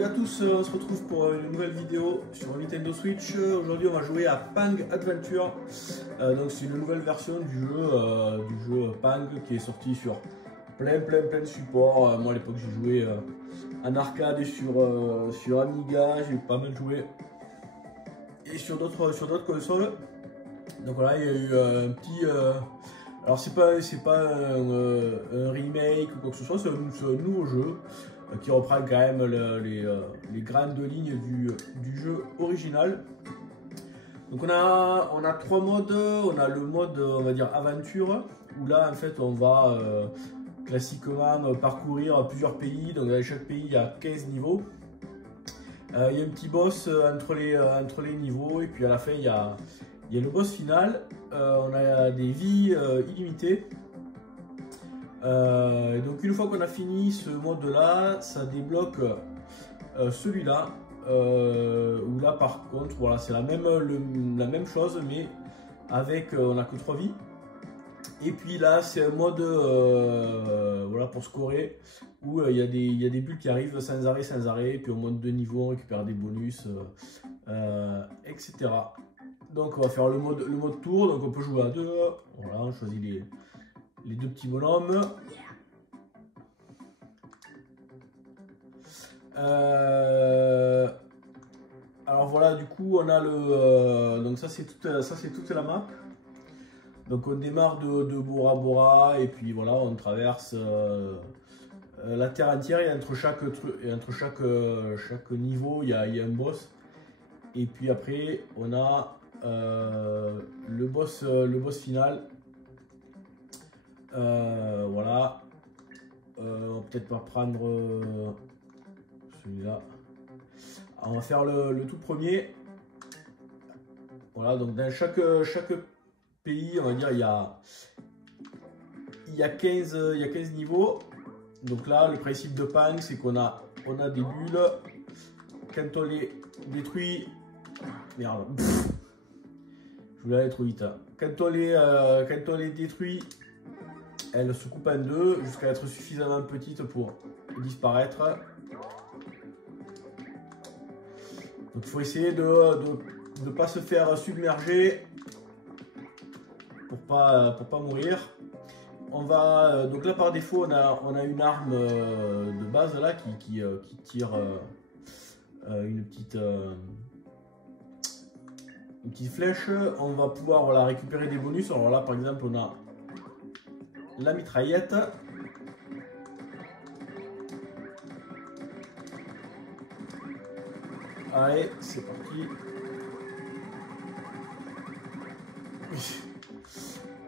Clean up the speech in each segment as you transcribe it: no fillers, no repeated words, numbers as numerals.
Salut à tous, on se retrouve pour une nouvelle vidéo sur Nintendo Switch. Aujourd'hui on va jouer à Pang Adventure. Donc c'est une nouvelle version du jeu Pang qui est sorti sur plein de supports. Moi à l'époque j'ai joué en arcade et sur Amiga, j'ai pas mal joué. Et sur d'autres consoles. Donc voilà, il y a eu un petit... alors c'est pas un remake ou quoi que ce soit, c'est un nouveau jeu qui reprend quand même les grandes lignes du jeu original. Donc on a trois modes. On a le mode, on va dire, aventure, où là en fait on va classiquement parcourir plusieurs pays. Donc dans chaque pays il y a 15 niveaux. Il y a un petit boss entre les niveaux, et puis à la fin il y a le boss final. On a des vies illimitées. Donc une fois qu'on a fini ce mode là, ça débloque celui-là, où là par contre voilà, c'est la même chose, mais avec on n'a que 3 vies. Et puis là c'est un mode voilà, pour scorer, où il y a des bulles qui arrivent sans arrêt, et puis au mode de niveau on récupère des bonus, etc. Donc on va faire le mode tour, donc on peut jouer à deux. Voilà, on choisit les deux petits bonhommes. Alors voilà, du coup on a donc ça c'est toute la map. Donc on démarre de Bora Bora, et puis voilà, on traverse la terre entière, et entre chaque niveau il y a un boss. Et puis après on a le boss final. Voilà, on va peut-être pas prendre celui-là. On va faire le tout premier. Voilà, donc dans chaque pays, on va dire, il y a 15 niveaux. Donc là, le principe de Pang, c'est qu'on a des bulles. Quand on les détruit, merde, je voulais aller trop vite. Quand on les détruit, elles se coupent en deux jusqu'à être suffisamment petites pour disparaître. Donc il faut essayer de ne pas se faire submerger pour pas mourir. On va donc là par défaut on a une arme de base là qui tire une petite flèche. On va pouvoir, voilà, récupérer des bonus. Alors là par exemple on a la mitraillette. Allez, c'est parti.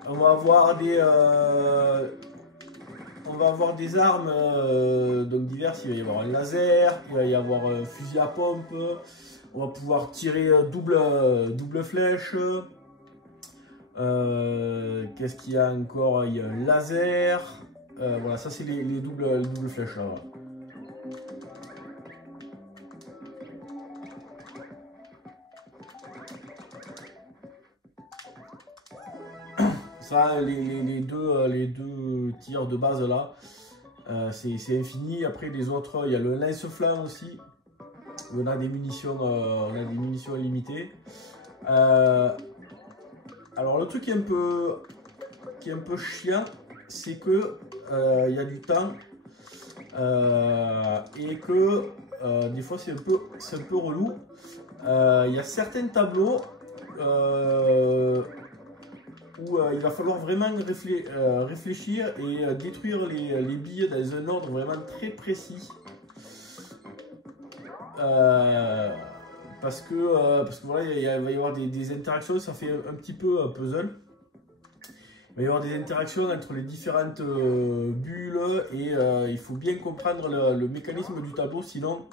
On va avoir des armes donc diverses. Il va y avoir un laser, il va y avoir un fusil à pompe. On va pouvoir tirer double flèche. Qu'est-ce qu'il y a encore? Il y a un laser. Voilà, ça c'est les doubles flèches là. Ça, les deux tirs de base là, c'est infini. Après les autres, il y a le lance-flamme aussi. On a des munitions illimitées. Alors le truc qui est un peu chiant, c'est que il y a du temps et que des fois c'est un peu relou. Il y a certains tableaux où il va falloir vraiment réfléchir et détruire les billes dans un ordre vraiment très précis. Parce que voilà, il va y avoir des interactions, ça fait un petit peu puzzle. Il va y avoir des interactions entre les différentes bulles, et il faut bien comprendre le mécanisme du tableau, sinon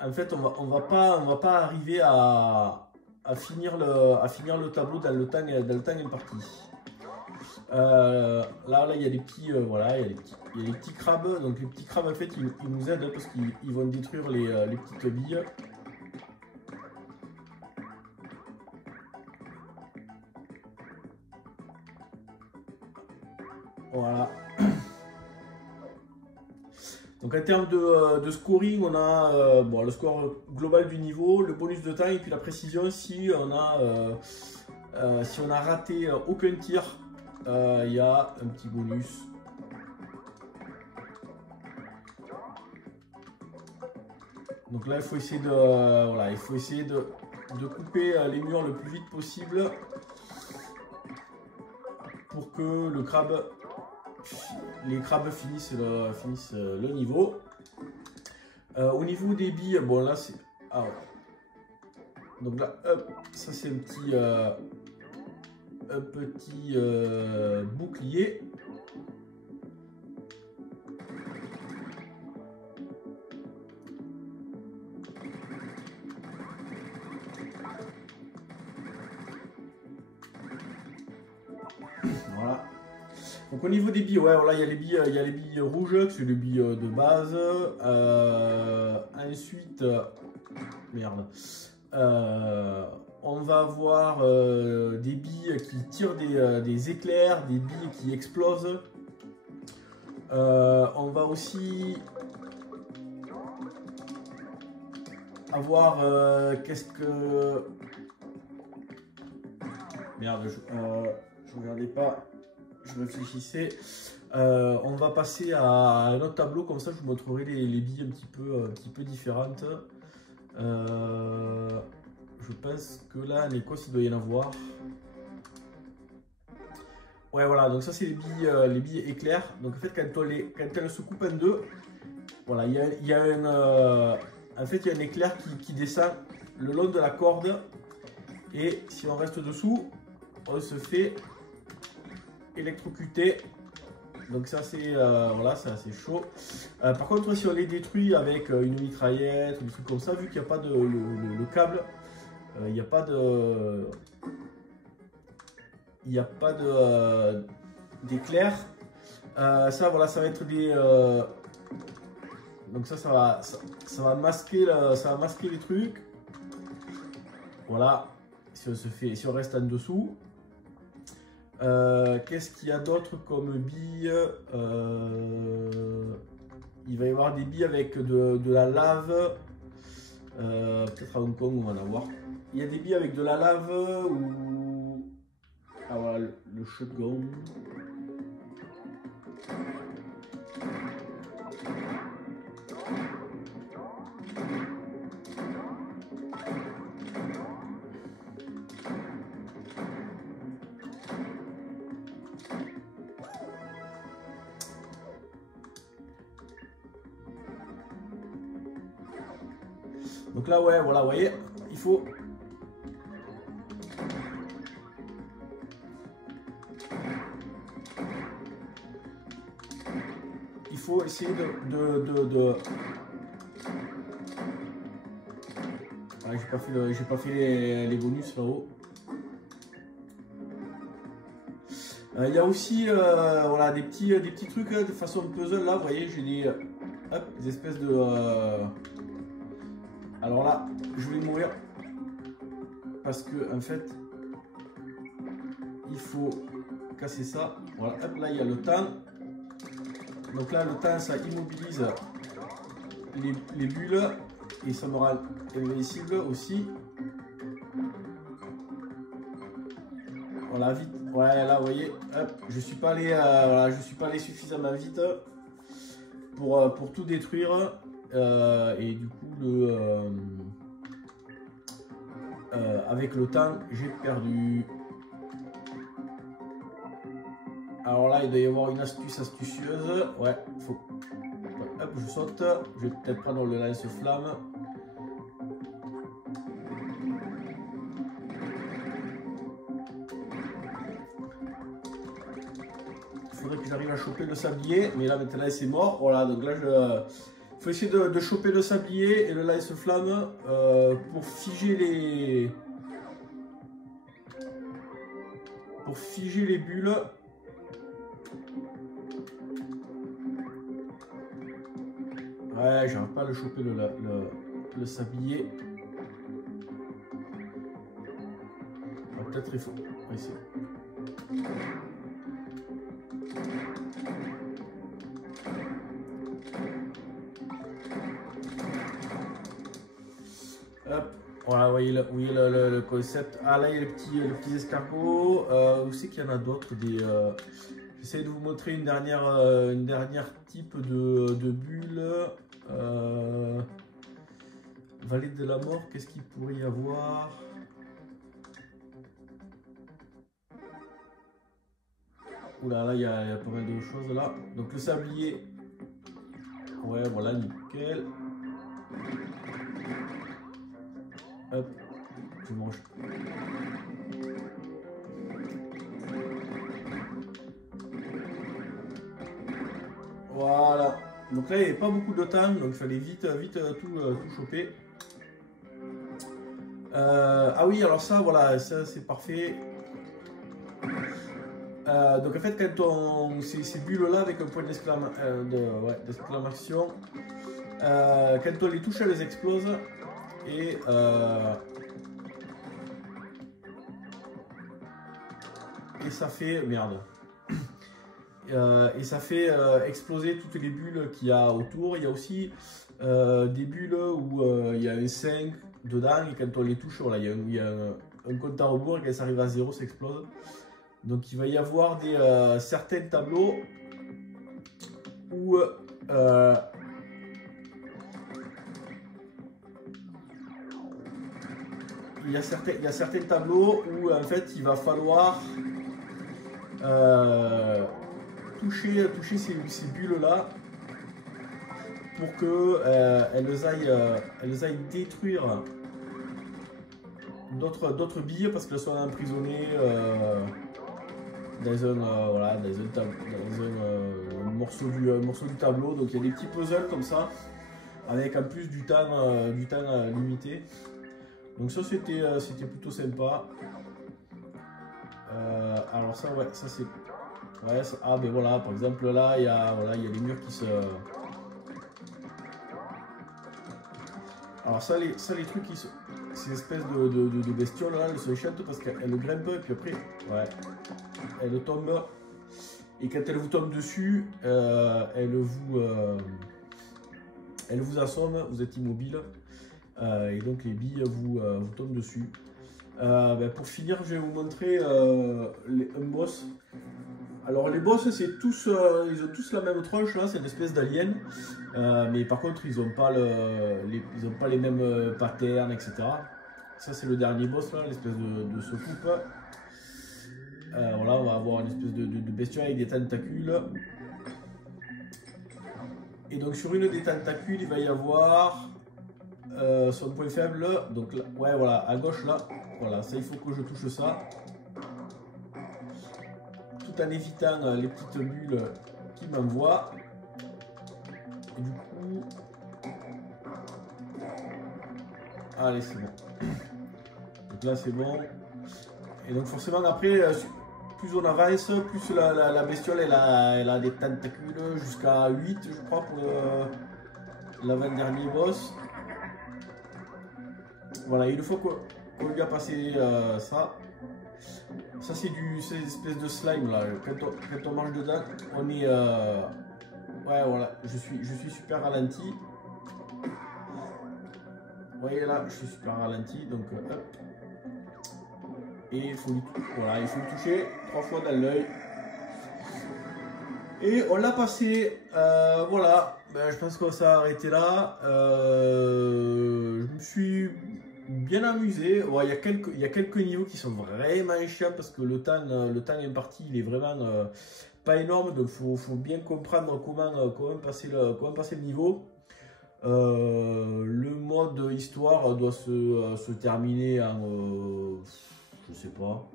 en fait on va pas arriver à finir le tableau dans le temps imparti. Là il y a des petits voilà, il y a des petits crabes. Donc les petits crabes en fait ils nous aident parce qu'ils vont détruire les petites billes. Voilà. Donc en termes de scoring, on a bon, le score global du niveau, le bonus de temps et puis la précision si on a raté aucun tir, il y a un petit bonus. Donc là il faut essayer de couper les murs le plus vite possible pour que les crabes finissent le niveau. Au niveau des billes, bon là c'est... Ah ouais. Donc là, hop, ça c'est un petit bouclier. Voilà. Donc au niveau des billes, ouais, voilà, il y a les billes rouges, c'est les billes de base. Ensuite, merde. On va avoir des billes qui tirent des éclairs, des billes qui explosent. On va aussi avoir qu'est-ce que... Merde, je regardais pas, je réfléchissais. On va passer à un autre tableau, comme ça je vous montrerai les billes un petit peu différentes. Je pense que là en Écosse il doit y en avoir. Ouais voilà, donc ça c'est les billes éclairs. Donc en fait quand elles se coupent en deux, voilà, il y a un éclair qui descend le long de la corde. Et si on reste dessous, on se fait électrocuter. Donc ça c'est voilà, c'est assez chaud. Par contre si on les détruit avec une mitraillette ou des trucs comme ça, vu qu'il n'y a pas de le câble, il n'y a pas d'éclair. Ça voilà, ça va être des donc ça va masquer les trucs. Voilà, si on reste en dessous. Qu'est-ce qu'il y a d'autre comme billes? Il va y avoir des billes avec de la lave. Peut-être à Hong Kong on va en avoir. Il y a des billes avec de la lave ou... Ah voilà, le shotgun. Donc là, ouais, voilà, vous voyez, il faut... essayer de... Ah, j'ai pas fait les bonus là-haut. Il y a aussi voilà, des petits trucs de façon puzzle là, vous voyez, j'ai des espèces de... Alors là, je vais mourir parce que en fait, il faut casser ça. Voilà, hop, là il y a le temps. Donc là, le temps, ça immobilise les bulles et ça me rend invincible aussi. Voilà, vite. Ouais, là, vous voyez, hop, je suis pas allé, je suis pas allé suffisamment vite pour tout détruire. Et du coup, avec le temps, j'ai perdu. Alors là, il doit y avoir une astuce astucieuse. Ouais, faut... Hop, je saute. Je vais peut-être prendre le lance-flamme. Il faudrait que j'arrive à choper le sablier. Mais là, maintenant, c'est mort. Voilà, donc là, il faut essayer de choper le sablier et le lance-flamme pour figer les bulles. Ouais, j'arrive pas à le choper le sablier. Peut-être il faut essayer. Voilà, vous voyez le concept. Ah là, il y a les petits escargots. Où c'est qu'il y en a d'autres j'essaie de vous montrer une dernière type de bulle. Vallée de la mort, qu'est-ce qu'il pourrait y avoir? Oula, là, il y a pas mal de choses là. Donc le sablier. Ouais, voilà, nickel. Hop, je mange. Voilà. Donc là, il n'y avait pas beaucoup de temps, donc il fallait vite tout choper. Ah oui, alors ça, voilà, ça c'est parfait. Donc en fait, quand ces bulles-là avec un point d'exclamation, quand on les touche, elles explosent. Et ça fait... Merde. Et ça fait exploser toutes les bulles qu'il y a autour. Il y a aussi des bulles où il y a un 5 dedans et quand on les touche, voilà, il y a un compte à rebours et quand ça arrive à 0, ça explose. Donc il va y avoir certains tableaux où il y a certains tableaux où en fait il va falloir toucher ces bulles là pour que elles aillent détruire d'autres billes parce qu'elles sont emprisonnées dans un morceau du tableau. Donc il y a des petits puzzles comme ça avec en plus du temps limité. Donc ça c'était plutôt sympa. Alors ça ouais, ça c'est ouais, ah ben voilà, par exemple là il y a les murs qui se... Alors ça les trucs qui se... Ces espèces de bestioles là, elles se chantent parce qu'elles grimpent et puis après ouais, elles tombent. Et quand elles vous tombent dessus, elles vous assomment, vous êtes immobile. Et donc les billes vous tombent dessus. Ben pour finir, je vais vous montrer un boss. Alors les boss, c'est tous, ils ont tous la même tronche là, c'est une espèce d'alien. Mais par contre, ils n'ont pas les mêmes patterns, etc. Ça c'est le dernier boss là, l'espèce de soucoupe. Voilà, on va avoir une espèce de bestiole avec des tentacules. Et donc sur une des tentacules, il va y avoir son point faible. Donc là, ouais, voilà, à gauche là, voilà, ça il faut que je touche ça. Tout en évitant les petites bulles qui m'envoient. Et du coup, allez, c'est bon. Donc là, c'est bon. Et donc forcément après, plus on avance, plus la bestiole elle a des tentacules jusqu'à 8 je crois pour l'avant-dernier boss. Voilà, une fois qu'on lui a passé ça c'est une espèce de slime là. Quand on marche dedans, on est ouais voilà, je suis super ralenti. Vous voyez là, je suis super ralenti, donc hop. Et il faut le toucher 3 fois dans l'œil. Et on l'a passé. Voilà. Ben, je pense qu'on s'est arrêté là. Je me suis bien amusé. Ouais, il y a quelques niveaux qui sont vraiment chiants parce que le temps imparti il est vraiment pas énorme. Donc il faut bien comprendre comment passer le niveau. Le mode histoire doit se terminer en... je sais pas,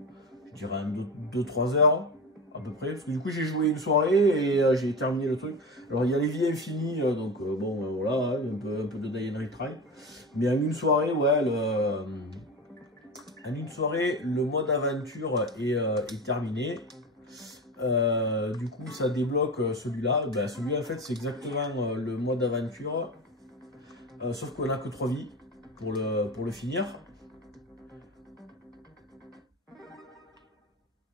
je dirais 2-3 heures à peu près, parce que du coup j'ai joué une soirée et j'ai terminé le truc. Alors il y a les vies infinies, donc bon voilà, un peu de die and retry. Mais en une soirée, ouais, le mode aventure est terminé. Du coup ça débloque celui-là. Ben, celui-là en fait c'est exactement le mode aventure, sauf qu'on n'a que 3 vies pour le finir.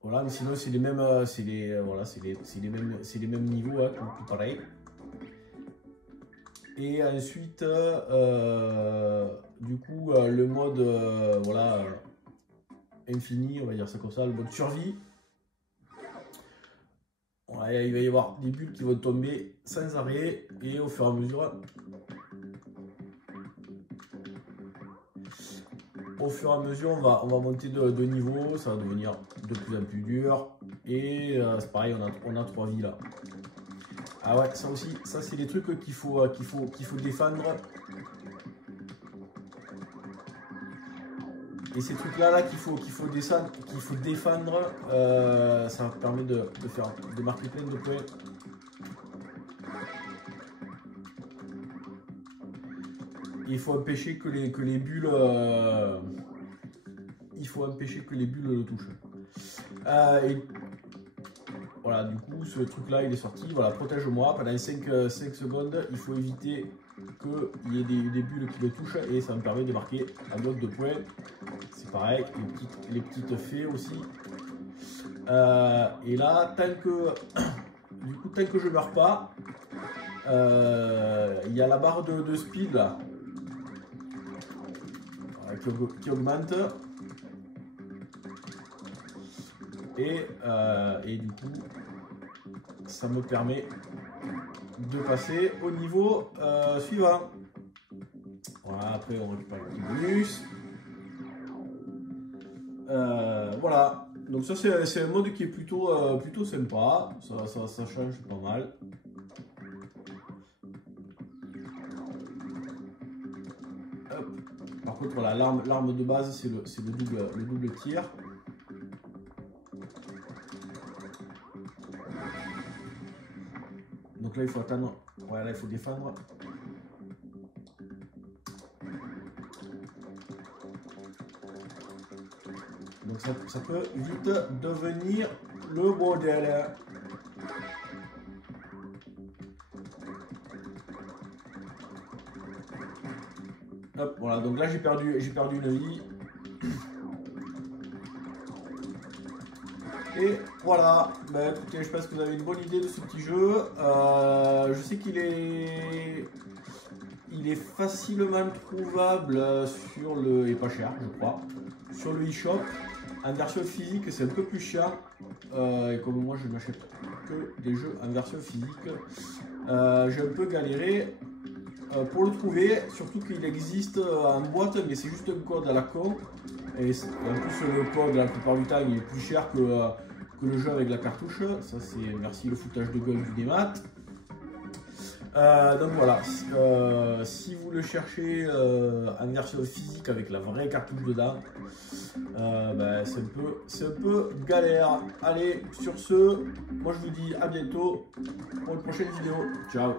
Voilà, mais sinon c'est les mêmes, voilà, c'est les mêmes niveaux, hein, tout pareil. Et ensuite, du coup, le mode voilà, infini, on va dire ça comme ça, le mode survie. Voilà, il va y avoir des bulles qui vont tomber sans arrêt et au fur et à mesure, on va monter de niveau, ça va devenir de plus en plus dur. Et c'est pareil, on a 3 vies là. Ah ouais, ça aussi, ça c'est des trucs qu'il faut défendre. Et ces trucs là qu'il faut défendre, ça permet de marquer plein de points. Il faut empêcher que les bulles, le touchent. Et voilà, du coup, ce truc là il est sorti. Voilà, protège-moi. Pendant 5 secondes, il faut éviter qu'il y ait des bulles qui le touchent et ça me permet de marquer un bloc de points. C'est pareil, les petites fées aussi. Et là, tant que je meurs pas, il y a la barre de speed là, qui augmente. Et du coup, ça me permet de passer au niveau suivant. Voilà, après on récupère le petit bonus. Voilà, donc ça c'est un mode qui est plutôt sympa, ça change pas mal. Hop. Par contre voilà, l'arme de base c'est le double tir. Donc là il faut attendre, voilà, il faut défendre. Donc ça peut vite devenir le bordel. Hop, voilà, donc là j'ai perdu une vie. Et voilà, bah, écoutez, je pense que vous avez une bonne idée de ce petit jeu. Je sais qu'il est facilement trouvable sur le, et pas cher je crois, sur le eShop. En version physique c'est un peu plus cher, et comme moi je n'achète que des jeux en version physique, j'ai un peu galéré pour le trouver, surtout qu'il existe en boîte mais c'est juste un code à la con, et en plus le code la plupart du temps il est plus cher que le jeu avec la cartouche. Ça c'est merci le foutage de gueule du démat. Donc voilà, si vous le cherchez en version physique avec la vraie cartouche dedans, c'est un peu galère. Allez, sur ce, moi je vous dis à bientôt pour une prochaine vidéo. Ciao.